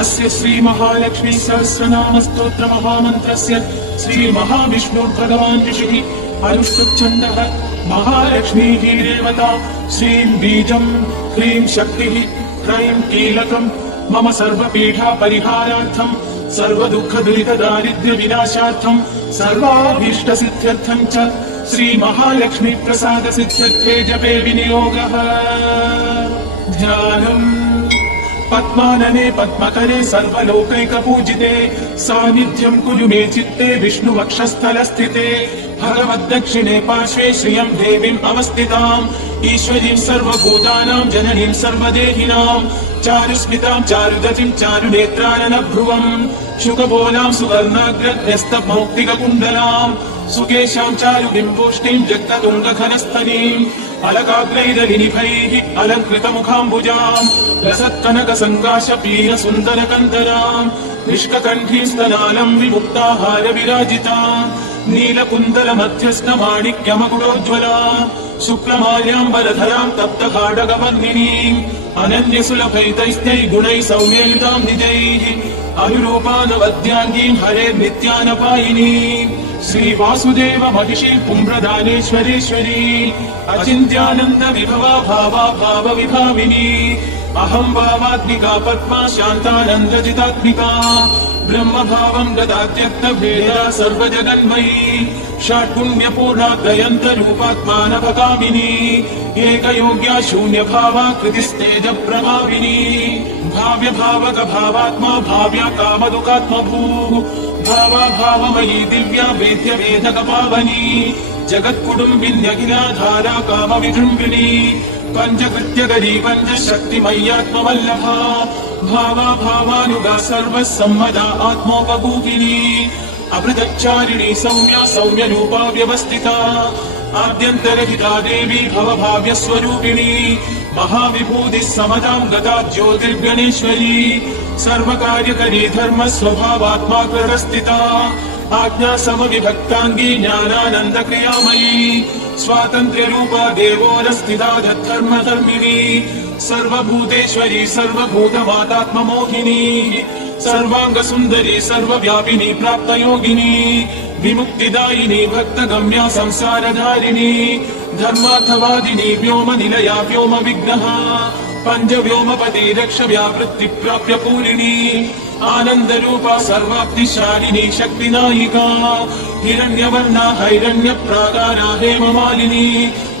अस्य श्री महालक्ष्मी सहस्रनाम स्तोत्र महामन्त्रस्य श्री महाविष्णुर्भगवान् ऋषिः अनुष्टुप् महालक्ष्मीः देवता श्रीं बीजं ह्रीं शक्तिः ह्रैं कीलकं मम सर्वपीठा परिहारार्थं सर्वदुःख दुरित दारिद्र्य विनाशार्थं सर्वाभीष्ट सिद्ध्यर्थं च श्री महालक्ष्मी प्रसाद सिद्ध्यर्थे जपे विनियोगः। ध्यानम् पद्मानने पद्मकरे सर्वलोकैकपूजिते सान्निध्यं कुरु मे चित्ते विष्णुवक्षस्थलस्थिते भगवद्दक्षिणे पार्श्वे श्रियं देवीम् अवस्थिताम् ईश्वरीं सर्वभूतानां जननीं सर्वदेहिनां चारुस्मितां चारुदतिं चारुनेत्राननभ्रुवम् शुकबोलां सुवर्णाग्रन्यस्तमौक्तिककुण्डलां सुकेशां चारुबिम्बोष्टिं जक्ततुङ्गघनस्थलीम् अलकाग्रैरलिनिभैः अलङ्कृतमुखाम्बुजाम् लसत्कनकसङ्काशपीनसुन्दरकन्दराम् निष्ककण्ठीस्तनालम् विमुक्ताहार विराजिताम् नीलकुन्दलमध्यस्थमाणिक्यमकुटोज्ज्वला शुक्लमाल्याम्बरधराम् तप्तकाडगवर्णिनीम् अनन्यसुलभैतैस्तै गुणैः सौम्ययुताम् निजैः अनुरूपानवद्याङ्गीम् हरेर्नित्यानपायिनीम् श्री वासुदेव महिषी पुम्रदानेश्वरेश्वरी अचिन्त्यानन्द विभवा भावा भाव विभाविनी अहं भावात्मिका पद्मा शान्तानन्दजितात्मिका ब्रह्म भावं गदात्यक्त भेदा सर्वजगन्मयी षट्पुण्यपूर्णा त्रयन्त रूपात्मानभकामिनी एकयोग्या शून्यभावा कृतिस्तेज प्रभाविनी भाव्य भावक भावात्मा भाव्या कामदुःखात्मभूः भावा भावमयी दिव्या वेद्य वेदक पावनी जगत्कुटुम्बिन्यखिलाधारा काम विजृम्भिणी पंचकृत्यकरी पंचशक्तिमय्यात्मवल्लभा भावा भावानुगा सर्वसम्मदा आत्मोपभूतिनी अमृतचारिणी सौम्या सौम्यरूपा व्यवस्थिता आद्यन्तरहिता देवी भवभाव्यस्वरूपिणी महाविभूतिः समदां गता ज्योतिर्गणेश्वरी सर्वकार्यकरी धर्मस्वभावात्मा कृतस्थिता आज्ञा समविभक्ताङ्गी ज्ञानानन्दक्रियामयी स्वातन्त्र्यरूपा देवोरस्थिता धर्मधर्मिणी सर्वभूतेश्वरी सर्वभूतमातात्ममोहिनी सर्वाङ्गसुन्दरी सर्वव्यापिनी प्राप्तयोगिनी विमुक्तिदायिनी भक्तगम्या संसारधारिणी धर्मार्थवादिनी व्योमनिलया व्योमविघ्नः पञ्चव्योमपदी रक्षव्यावृत्ति प्राप्य पूरिणी आनन्दरूपा सर्वाब्धिशालिनी शक्तिनायिका हिरण्यवर्णा हैरण्यप्राकारा हेममालिनी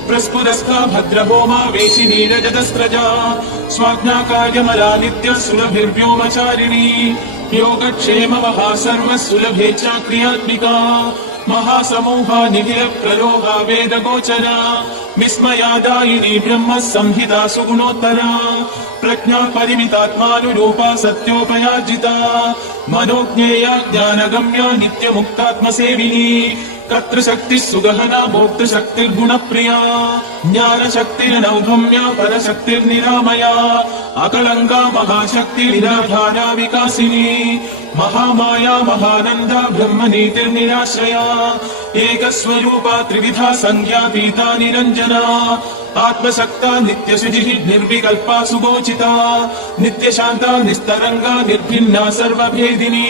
प्रस्फुरस्था भद्रभौमा वेशिनी रजतस्रजा स्वाज्ञाकार्यमला नित्यसुलभिर्व्योमचारिणी योगक्षेमवहा सर्वसुलभेच्छा क्रियात्मिका महासमूहा निखिल प्रलोभा वेदगोचरा विस्मयादायिनी ब्रह्म संहिता सुगुणोत्तरा प्रज्ञा परिमितात्मानुरूपा सत्योपयार्जिता मनोज्ञेया ज्ञानगम्या नित्यमुक्तात्मसेविनी कर्तृशक्तिः सुगहना भोक्तृशक्तिर्गुणप्रिया ज्ञानशक्तिर्नौगम्या परशक्तिर्निरामया अकलङ्का महाशक्तिर्निराधारा विकासिनी महामाया महानन्दा ब्रह्मनीतिर्निराश्रया एकस्वरूपा त्रिविधा संज्ञातीता निरञ्जना आत्मशक्ता नित्यशुचिः निर्विकल्पा सुगोचिता नित्यशान्ता निस्तरङ्गा निर्भिन्ना सर्वभेदिनी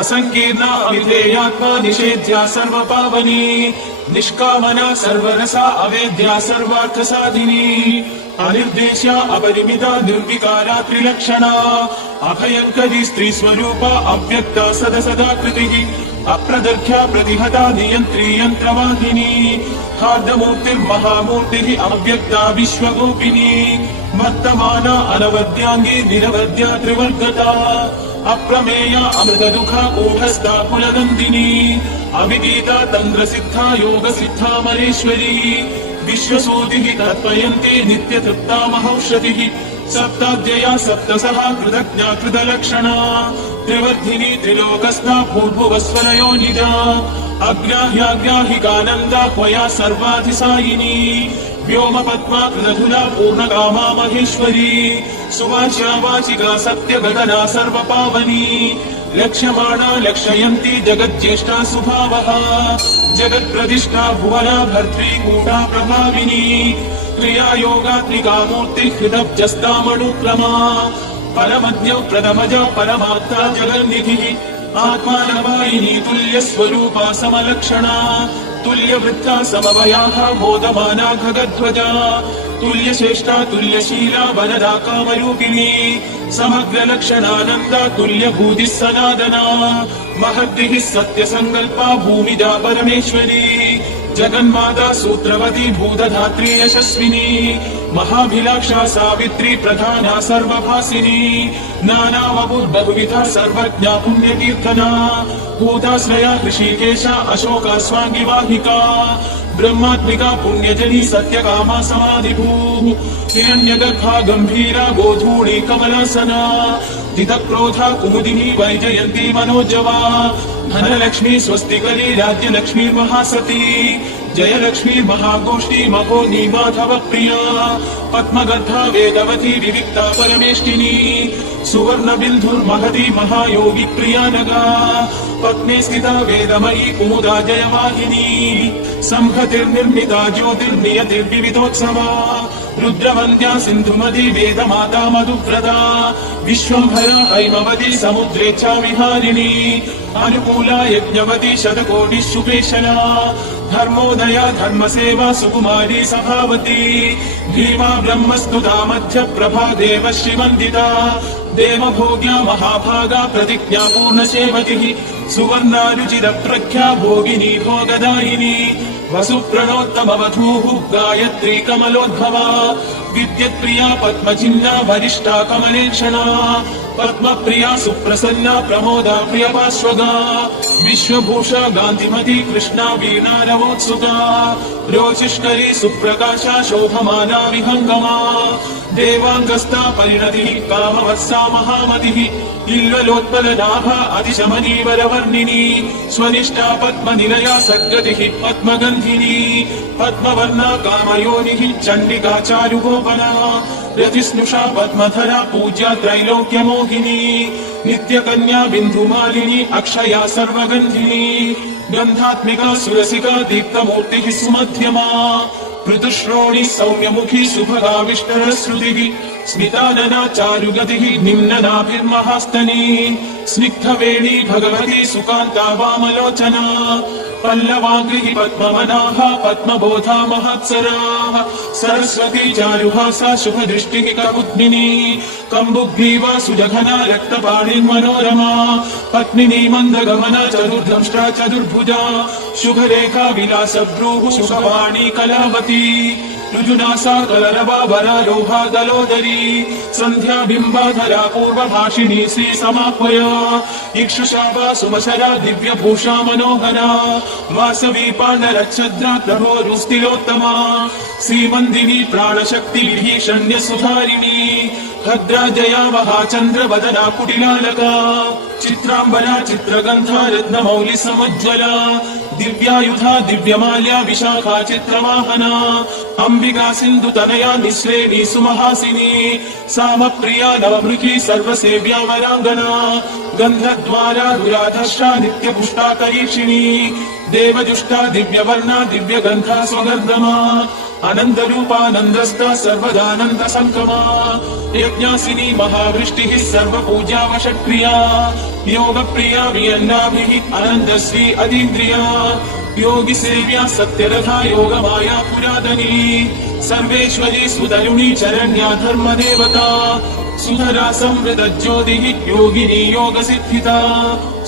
असंकीर्णा अविधेयात्मा निषेध्या सर्वपावनी निष्कामना सर्वरसा अवेद्या सर्वार्थसाधिनी अनिर्देश्या अपरिमिता निर्विकारा त्रिलक्षणा अभयङ्करी स्त्रीस्वरूपा अव्यक्ता सदसदाकृतिः अप्रदर्घ्या प्रतिहता नियन्त्री यन्त्रवाहिनी हार्दमूर्तिर्महामूर्तिः अव्यक्ता विश्वगोपिनी वर्तमाना अनवद्याङ्गी निरवद्या त्रिवर्गता अप्रमेया अमृतदुःखा कूढस्था कुलनन्दिनी अविदिता तन्त्रसिद्धा योगसिद्धा महेश्वरी विश्वसूतिः तत्पयन्ती नित्यतृप्ता महौषधिः सप्ताद्यया सप्तसहा कृतज्ञा कृतलक्षणा त्रिवर्धिनी त्रिलोकस्था भूर्भुवस्वरयो निजा अग्राह्याग्राहिकानन्दा त्वया सर्वाधिसायिनी व्योमपद्मा कृतधुला पूर्णकामा महेश्वरी सुवाच्या वाचिका सत्यघटना सर्वपावनी लक्ष्यमाणा लक्षयन्ती जगज्ज्येष्ठा सुभावः जगत्प्रतिष्ठा भुवना भर्त्री कूटा प्रभाविनी सुक्रिया योगात्मिका मूर्ति हृदब्जस्तामनुक्रमा परमद्य प्रथमज परमात्मा जगन्निधिः आत्मानवायिनी तुल्य स्वरूपा समलक्षणा तुल्यवृत्ता समवयाः मोदमाना खगध्वजा तुल्यश्रेष्ठा तुल्यशीला वरदा कामरूपिणी समग्र लक्षणानन्दा तुल्यभूतिः सनादना महद्दिः सत्यसङ्कल्पा भूमिजा परमेश्वरी जगन्माता सूत्रवती भूतधात्री यशस्विनी महाभिलाषा सावित्री प्रधाना सर्वभासिनी नानावबुद्बहुविधा सर्वज्ञा पुण्यकीर्तना भूताश्रया ऋषिकेशा अशोका स्वाङ्गिवाहिका ब्रह्मात्मिका पुण्यजनी सत्यकामा समाधिभूः हिरण्यगर्भा गम्भीरा गोधूळी कमलासना जितक्रोधा कुमुदिनी वैजयन्ती मनोजवा धनलक्ष्मी स्वस्तिकरी राज्यलक्ष्मी महासती जयलक्ष्मी महागोष्ठी महोनी माधव प्रिया पद्मगर्भा वेदवती विविक्ता परमेष्टिनी सुवर्णबिन्धुर्महती महायोगी प्रिया नगा पत्नी स्थिता वेदमयी कुमुदा जयवाहिनी संहतिर्निर्मिता ज्योतिर्नियतिर्विविधोत्सवा रुद्रवन्द्या सिन्धुमती वेदमाता मधुव्रता विश्वम्भरा हैमवती समुद्रेच्छा विहारिणी अनुकूला यज्ञवती शतकोटिः शुभेशना धर्मोदया धर्मसेवा सुकुमारी सभावती भीमा ब्रह्मस्तुता मध्यप्रभा देव श्रीवन्दिता देवभोग्या महाभागा प्रतिज्ञा पूर्णसेवतिः सुवर्णारुचिरप्रख्या भोगिनी भोगदायिनी वसुप्रणोत्तमवधूः गायत्री कमलोद्भवा विद्युत्प्रिया पद्मचिह्ना वरिष्ठा कमलेक्षणा पद्मप्रिया सुप्रसन्ना प्रमोदा प्रियपार्श्वगा विश्वभूषा गान्धिमती कृष्णा वीणा रवोत्सुका रोचिष्करी सुप्रकाशा शोभमाना विहङ्गमा देवाङ्गस्था परिणतिः कामवत्सा महामतिः इल्वलोत्पलनाभा अतिशमनीवरवर्णिनी स्वनिष्ठा पद्मनिलया सद्गतिः पद्मगन्धिनी पद्मवर्णा कामयोनिः चण्डिका चारुगोपना रतिस्नुषा पद्मधरा पूज्या त्रैलोक्यमोहिनी नित्यकन्या बिन्दुमालिनी अक्षया सर्वगन्धिनी गन्धात्मिका सुरसिका दीप्तमूर्तिः सुमध्यमा ऋतुश्रोणी सौम्यमुखी सुभगाविष्टरश्रुतिः स्मितानना चारुगतिः निम्ननाभिर्महास्तनी स्निग्धवेणी भगवती सुकान्ता वामलोचना पल्लवाग्रिः पद्ममनाः पद्मबोधा महत्सराः सरस्वती चारुहासा शुभदृष्टिः कबुद्धिनी कम्बुग्रीवा सुजघना रक्तपाणिर्मनोरमा पत्मिनी मन्दगमना चतुर्दंष्ट्रा चतुर्भुजा शुभरेखा विलासभ्रूः शुभवाणी कलावती ऋजुनासा कलरवा वरारोहा दलोदरी सन्ध्या बिम्बाधरा पूर्वभाषिणी श्रीसमाह्वया इक्षुषावा सुमशरा दिव्यभूषा मनोहरा वासवी पाण्डरच्छद्रा प्रभोरुस्तिलोत्तमा श्रीमन्दिनी प्राणशक्ति विभीषण्य सुधारिणी भद्रा जया वहा चन्द्रवदना कुटिलालका चित्राम्बरा चित्रगन्धा रत्नमौलि समुज्ज्वला दिव्यायुधा दिव्यमाल्या विशाखा चित्रवाहना अंबिका सिन्धुतनया निःश्रेणी सुमहासिनी सामप्रिया नवमृखी सर्वसेव्या वराङ्गना गन्धद्वारा दुराधर्षा नित्यपुष्टा करीक्षिणी देवजुष्टा दिव्यवर्णा दिव्यगन्धा स्वगर्दमा अनन्दरूपानन्दस्था सर्वदानन्द संक्रमा यज्ञासिनी महावृष्टिः सर्वपूजावशक्रिया योगप्रिया वियन्नाभिः अनन्दश्री अतीन्द्रिया योगि सेव्या सत्यरथा योगमाया पुरातनी सर्वेश्वरी सुतरुणी चरण्या धर्मदेवता सुधरा संवृत ज्योतिः योगिनी योगसिद्धिता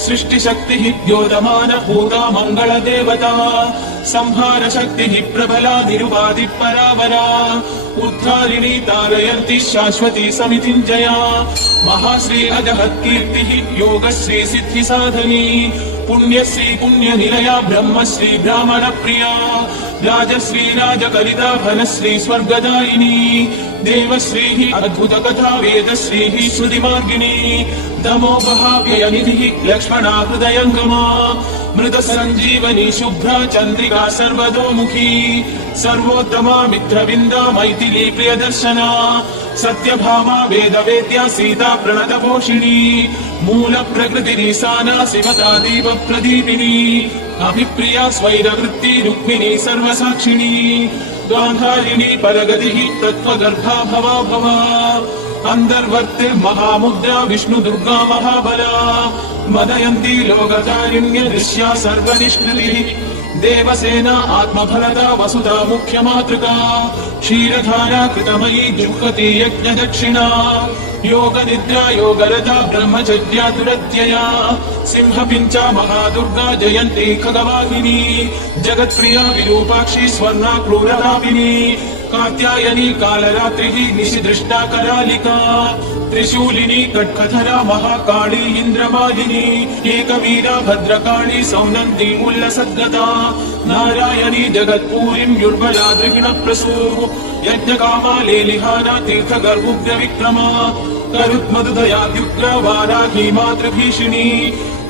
सृष्टिशक्तिः द्योतमान भूता मङ्गलदेवता संहार शक्तिः प्रबला निरुपाधि परावरा उद्धारिणी तारयन्ति शाश्वती समितिञ्जया महाश्री अजहत्कीर्तिः योगश्री सिद्धि साधनी पुण्यश्री पुण्यनिलया ब्रह्मश्री ब्राह्मण प्रिया राजश्री राजकलिता फलश्री स्वर्गदायिनी देवश्रीः अद्भुत कथा वेदश्रीः श्रुतिमार्गिनी दमोपहाव्ययनिधिः लक्ष्मणा हृदयङ्गमा मृत संजीवनी शुभ्रा चन्द्रिका सर्वतोमुखी सर्वोत्तमा मित्रविन्दा मैथिली प्रियदर्शना सत्यभामा वेदवेद्या सीता प्रणतपोषिणी मूल प्रकृतिरीशाना शिवता दीप प्रदीपिनी अभिप्रिया स्वैरवृत्ति रुक्मिणी सर्वसाक्षिणी गान्धारिणी परगतिः तत्त्वगर्भा भवा भवा अन्तर्वर्तिर्महामुद्रा विष्णुदुर्गा महाबला मदयन्ती लोकतारिण्य दृश्या सर्वनिष्कृतिः देवसेना आत्मफलदा वसुधा मुख्यमातृका क्षीरधारा कृतमयी जुह्वति यज्ञदक्षिणा योगनिद्रा योगरता ब्रह्मचर्या दुरत्यया सिंहपिञ्चा महादुर्गा जयन्ती खगवाहिनी जगत्प्रिया विरूपाक्षी स्वर्णा क्रूरलापिनी कात्यायनी कालरात्रिः निशिदृष्टा करालिका त्रिशूलिनी कट्कधरा महाकाली इन्द्रमालिनी एकवीरा भद्रकाली सौनन्दी उल्लसद्गता नारायणी जगत्पूरीं युर्बला द्रहिणप्रसूः यज्ञकामा लेलिहाना तीर्थगर्भुग्रविक्रमा करुत्मदुदयाद्युग्रा वाराही मातृभीषिणी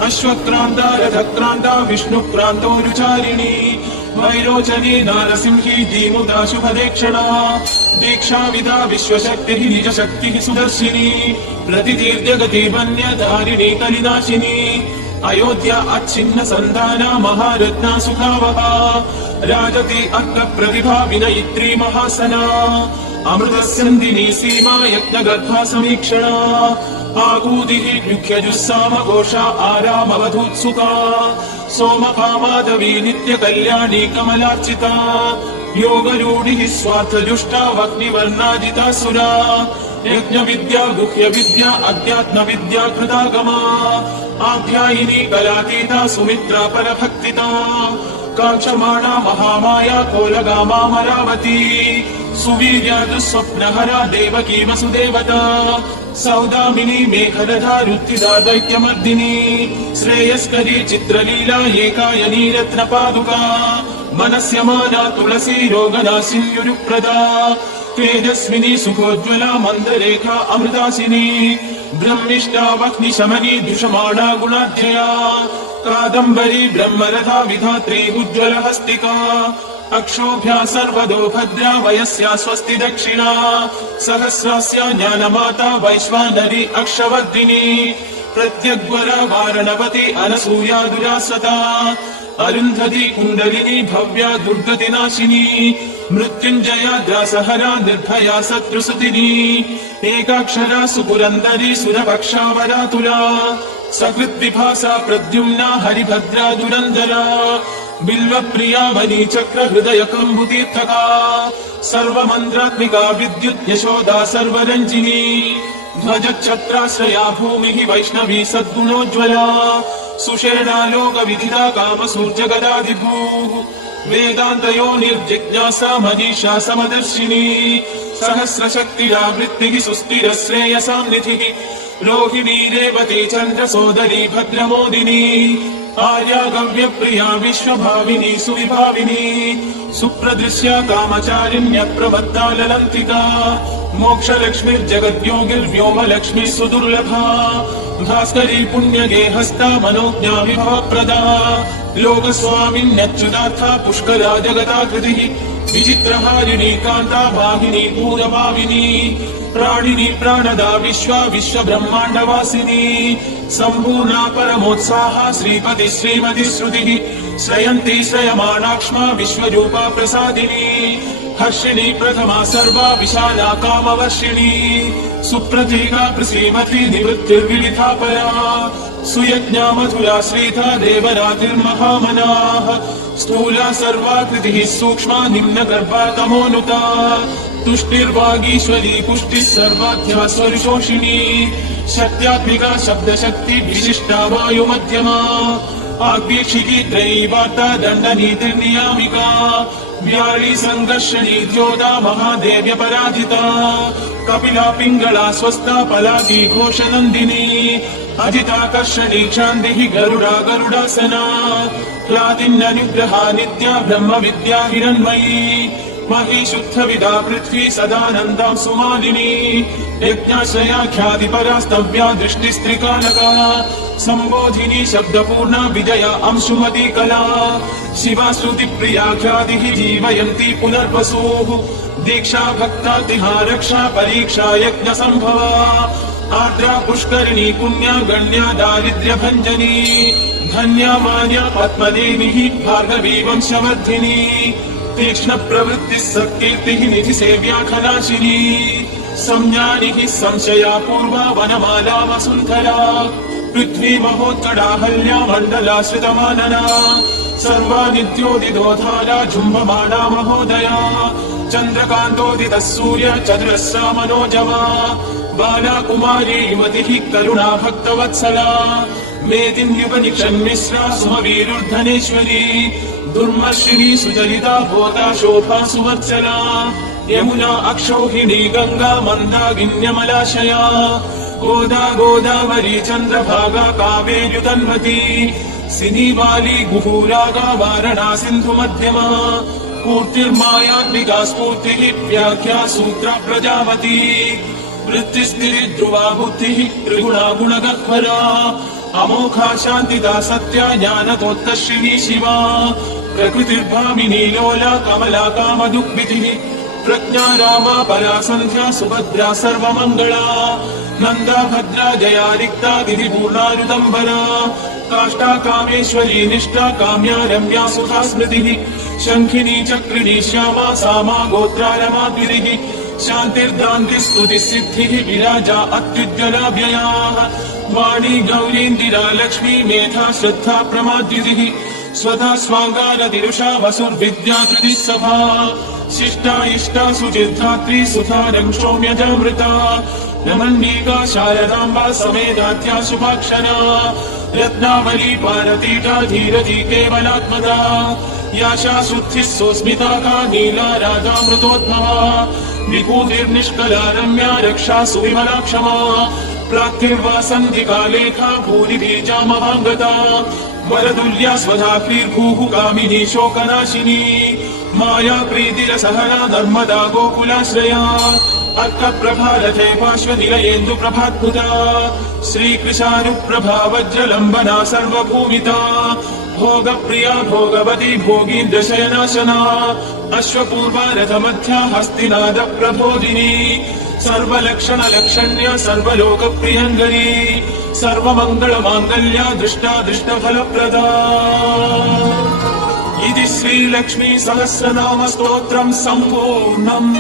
अश्वक्रान्ता रथक्रान्ता विष्णुक्रान्तोरुचारिणी वैरोचनी नारसिंही जीमुता शुभदेक्षणा दीक्षाविदा विश्वशक्तिः निजशक्तिः सुदर्शिनी प्रतितीर्यगति वन्यधारिणी कलिनाशिनी अयोध्या अच्छिन्न सन्ताना महारत्ना सुखावहा राजति अक्कप्रतिभा विनयित्री महासना अमृतस्यन्दिनी सीमा यज्ञगर्भा समीक्षणा आकूतिः मुख्यजुस्सामघोषा आरामवधूत्सुका सोमपामाधवी नित्यकल्याणी कमलार्चिता योगरूढिः स्वार्थजुष्टा वह्निवर्णाजिता सुरा यज्ञविद्या गुह्यविद्या अध्यात्मविद्या कृतागमा आध्यायिनी कलातीता सुमित्रा परभक्तिता काङ्क्षमाणा महामाया कोलगामामरावती सुवीर्या दुःस्वप्नहरा देवकी वसुदेवता सौदामिनी मेघरथा रुत्थिदा दैत्यमर्दिनी श्रेयस्करी चित्रलीला एकायनी रत्नपादुका मनस्यमाना तुलसी रोगनाशिन्युरुप्रदा तेजस्विनी सुखोज्ज्वला मन्दरेखा अमृतासिनी ब्रह्मिष्टा वह्निशमनी दुषमाणा गुणाध्यया कादम्बरी ब्रह्मरथा विधात्री उज्ज्वलहस्तिका अक्षोभ्या सर्वदो भद्रा वयस्या स्वस्ति दक्षिणा सहस्रास्या ज्ञानमाता वैश्वानरी अक्षवर्धिनी प्रत्यग्वरा वारणवती अनसूया दुरासता अरुन्धती कुण्डलिनी भव्या दुर्गतिनाशिनी मृत्युञ्जया द्रासहरा निर्भया शत्रुसुतिनी एकाक्षरा सुपुरन्दरी सुरभक्षा वरातुला सकृद्विभासा प्रद्युम्ना हरिभद्रा दुरन्दरा बिल्वप्रिया वनीचक्र हृदय कम्बुतीर्थका सर्वमन्त्रात्मिका विद्युत् यशोदा सर्वरञ्जिनी ध्वजच्छत्राश्रया भूमिः वैष्णवी सद्गुणोज्ज्वला सुषेणा लोकविदिता कामसूर्यगदाधिभूः वेदान्तयो निर्जिज्ञासा मनीषा समदर्शिनी सहस्रशक्तिरावृत्तिः सुस्थिरश्रेयसां निधिः रोहिणी रेवती चन्द्रसोदरी भद्रमोदिनी आर्या गव्यप्रिया विश्वभाविनी सुविभाविनी सुप्रदृश्या कामचारिण्य प्रवत्ता ललन्तिका मोक्षलक्ष्मीर्जगद्योगिर्व्योमलक्ष्मी सुदुर्लभा भास्करी पुण्यगेहस्ता मनोज्ञा विभवप्रदा लोकस्वामिन्यच्युतार्था पुष्कला जगदाकृतिः विचित्रहारिणी कान्ता वाहिनी पूरभाविनी प्राणिनी प्राणदा विश्वा विश्वब्रह्माण्डवासिनी सम्पूर्णा परमोत्साहा श्रीपति श्रीमति श्रुतिः श्रयन्ती श्रयमाणाक्ष्मा विश्वरूपा प्रसादिनी हर्षिणी प्रथमा सर्वा विशाला कामवर्षिणी सुप्रतीका प्रसीमती निवृत्तिर्विलिथा परा सुयज्ञा मधुरा श्रीधा देवरातिर्महामनाः स्थूला सर्वाकृतिः सूक्ष्मा निम्नगर्भा तमोनुता तुष्टिर्वागीश्वरी पुष्टिः सर्वाध्या स्वरिशोषिणी शक्त्यात्मिका शब्दशक्ति विशिष्टा वायुमध्यमा आग्नेक्षिकी त्रयीवार्ता दण्डनीतिर्नियामिका व्याळी सङ्घर्षणी द्योता महादेव्य पराजिता कपिला पिङ्गला स्वस्था पलाकी घोषनन्दिनी अजिताकर्षणी क्षान्तिः गरुडा गरुडासना क्लादिन्यनुग्रहा नित्या ब्रह्म विद्या हिरण्मयी मही शुद्धविदा पृथ्वी सदानन्दां सुमालिनी यज्ञाश्रया ख्यातिपरास्तव्या दृष्टिस्त्रिकालका सम्बोधिनी शब्दपूर्णा विजया अंशुमती कला शिवा श्रुतिप्रिया ख्यातिः जीवयन्ती पुनर्वसुः दीक्षा भक्तातिहा रक्षा परीक्षा यज्ञसम्भवा आर्द्रा पुष्करिणी पुण्या गण्या दारिद्र्यभञ्जनी धन्या मान्या पद्मनेमिः भार्गवी वंशवर्धिनी तीक्ष्ण प्रवृत्तिः सत्कीर्तिः निधि सेव्या खलाशिनी संज्ञानिः संशया पूर्वा वनमाला वसुन्धरा पृथ्वी महोत्कटाहल्या मण्डलाश्रितमानना सर्वा नित्योदितोधारा झुम्बमाना महोदया चन्द्रकान्तोदितः सूर्य चतुरस्रा मनोजवा बाला कुमारी युवतिः करुणा भक्तवत्सला मेदिन्युपनिषन्मिश्रा सुमवीरुर्धनेश्वरी दुर्मर्शिनी सुचरिता भोगा शोभा सुवत्सला यमुना अक्षौहिणी गंगा मन्दाकिन्यमलाशया गोदा गोदावरी चन्द्रभागा कावेर्युतन्वती सिनीबाली गुहूरागा वारणा सिन्धु मध्यमा पूर्तिर्मायात्मिका स्फूर्तिः व्याख्या सूत्रा प्रजावती वृत्तिस्थिति ध्रुवा बुद्धिः त्रिगुणा गुणगह्वरा अमोघा शान्तिदा सत्या ज्ञानतोत्तर्षिणी शिवा प्रकृतिर्भामिनी लोला कमला कामदुःखितिः प्रज्ञा रामा परा सन्ध्या सुभद्रा सर्वमङ्गला नन्दा भद्रा जया रिक्ता विधिपूर्णारुदम्बरा काष्ठा कामेश्वरी निष्ठा काम्या रम्या सुधा स्मृतिः शङ्खिनी चक्रिणी श्यामा सामा गोत्रा रमाद्विरिः शान्तिर्दान्तिः स्तुतिः सिद्धिः विराजा अत्युज्ज्वलाभ्ययाः वाणी गौरीन्दिरा लक्ष्मी मेधा श्रद्धा प्रमाद्युतिः स्वधा स्वाङ्गारतिरुषा वसुर्विद्या धृतिः सभा शिष्टा इष्टा सुचिर्धात्री सुधारं सौम्यजामृता नमन्नीका शारदाम्बा समेतात्या शुभाक्षरा रत्नावली पारतीटा धीरजी केवलात्मदा याशा शुद्धिः सोऽस्मिता का नीला राधामृतोद्भवा विभूतिर्निष्कला रम्या रक्षा सुविमला क्षमा प्राक्तिर्वासन्धिका लेखा भूरि बीजामवाङ्गता वरदुल्या स्वधाक्रीर्भूः कामिनी शोकनाशिनी माया प्रीतिरसहना नर्मदा गोकुलाश्रया अर्कप्रभारथे पार्श्वनिलयेन्दु प्रभाद्भुता श्रीकृशानुप्रभा वज्रलम्बना सर्वभूमिता भोगप्रिया भोगवती भोगीन्द्रशयनाशना अश्वपूर्वा रथमध्या हस्तिनाद प्रबोधिनी सर्वलक्षण लक्षण्या सर्वलोकप्रियङ्करी सर्वमङ्गलमाङ्गल्या दृष्टा दृष्टफलप्रदा इति श्रीलक्ष्मी सहस्रनाम स्तोत्रम् सम्पूर्णम्।